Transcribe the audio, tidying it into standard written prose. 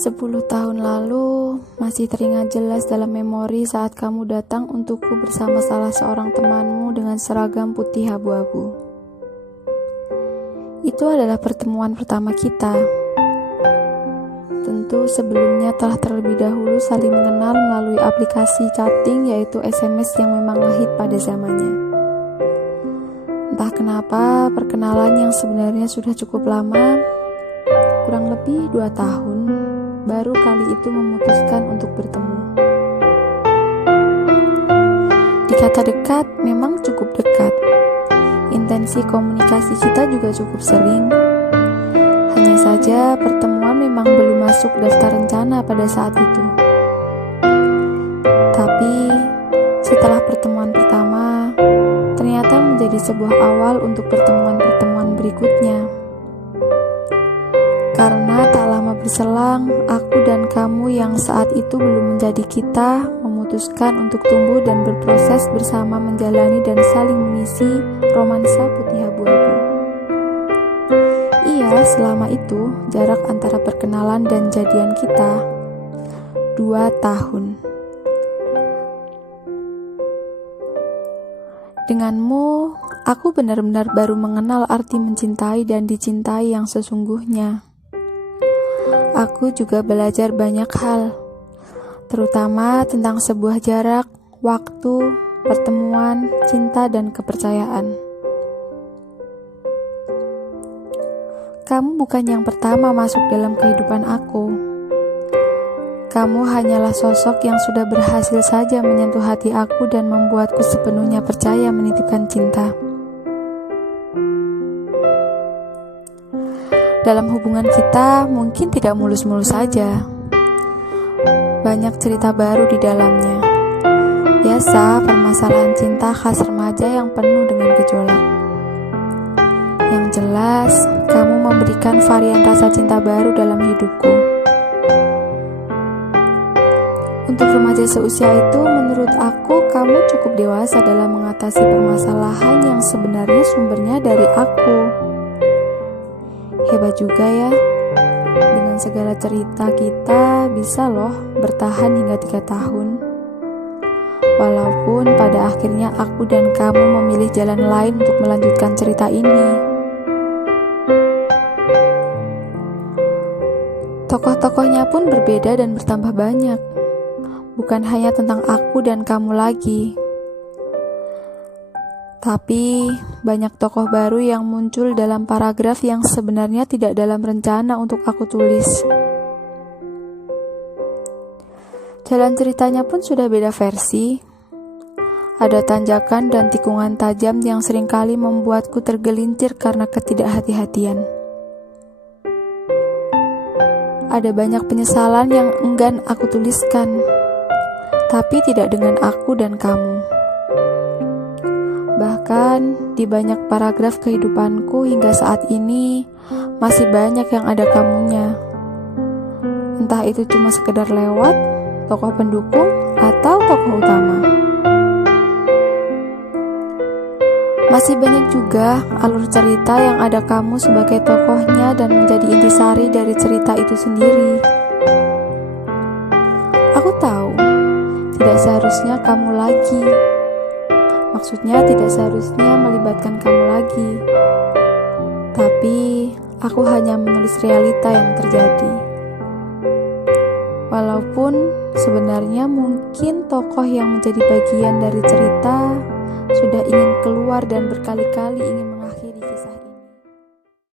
10 tahun lalu, masih teringat jelas dalam memori saat kamu datang untukku bersama salah seorang temanmu dengan seragam putih abu-abu. Itu adalah pertemuan pertama kita. Tentu sebelumnya telah terlebih dahulu saling mengenal melalui aplikasi chatting, yaitu SMS yang memang ngehit pada zamannya. Entah kenapa perkenalan yang sebenarnya sudah cukup lama, kurang lebih 2 tahun, baru kali itu memutuskan untuk bertemu. Dikata dekat, memang cukup dekat. Intensi komunikasi kita juga cukup sering. Hanya saja pertemuan memang belum masuk daftar rencana pada saat itu. Tapi setelah pertemuan pertama, ternyata menjadi sebuah awal untuk pertemuan-pertemuan berikutnya. Karena tak lama berselang, aku dan kamu yang saat itu belum menjadi kita memutuskan untuk tumbuh dan berproses bersama menjalani dan saling mengisi romansa putih abu-abu. Iya, selama itu jarak antara perkenalan dan jadian kita 2 tahun. Denganmu, aku benar-benar baru mengenal arti mencintai dan dicintai yang sesungguhnya. Aku juga belajar banyak hal, terutama tentang sebuah jarak, waktu, pertemuan, cinta, dan kepercayaan. Kamu bukan yang pertama masuk dalam kehidupan aku. Kamu hanyalah sosok yang sudah berhasil saja menyentuh hati aku dan membuatku sepenuhnya percaya menitipkan cinta. Dalam hubungan kita mungkin tidak mulus-mulus saja. Banyak cerita baru di dalamnya. Biasa permasalahan cinta khas remaja yang penuh dengan gejolak. Yang jelas, kamu memberikan varian rasa cinta baru dalam hidupku. Untuk remaja seusia itu, menurut aku, kamu cukup dewasa dalam mengatasi permasalahan yang sebenarnya sumbernya dari aku. Hebat juga ya, dengan segala cerita kita bisa loh bertahan hingga 3 tahun. Walaupun pada akhirnya aku dan kamu memilih jalan lain untuk melanjutkan cerita ini. Tokoh-tokohnya pun berbeda dan bertambah banyak. Bukan hanya tentang aku dan kamu lagi. Tapi banyak tokoh baru yang muncul dalam paragraf yang sebenarnya tidak dalam rencana untuk aku tulis. Jalan ceritanya pun sudah beda versi. Ada tanjakan dan tikungan tajam yang seringkali membuatku tergelincir karena ketidakhati-hatian. Ada banyak penyesalan yang enggan aku tuliskan, tapi tidak dengan aku dan kamu. Bahkan di banyak paragraf kehidupanku hingga saat ini masih banyak yang ada kamunya. Entah itu cuma sekedar lewat, tokoh pendukung, atau tokoh utama. Masih banyak juga alur cerita yang ada kamu sebagai tokohnya dan menjadi intisari dari cerita itu sendiri. Aku tahu, tidak seharusnya kamu lagi. Maksudnya tidak seharusnya melibatkan kamu lagi. Tapi aku hanya menulis realita yang terjadi. Walaupun sebenarnya mungkin tokoh yang menjadi bagian dari cerita sudah ingin keluar dan berkali-kali ingin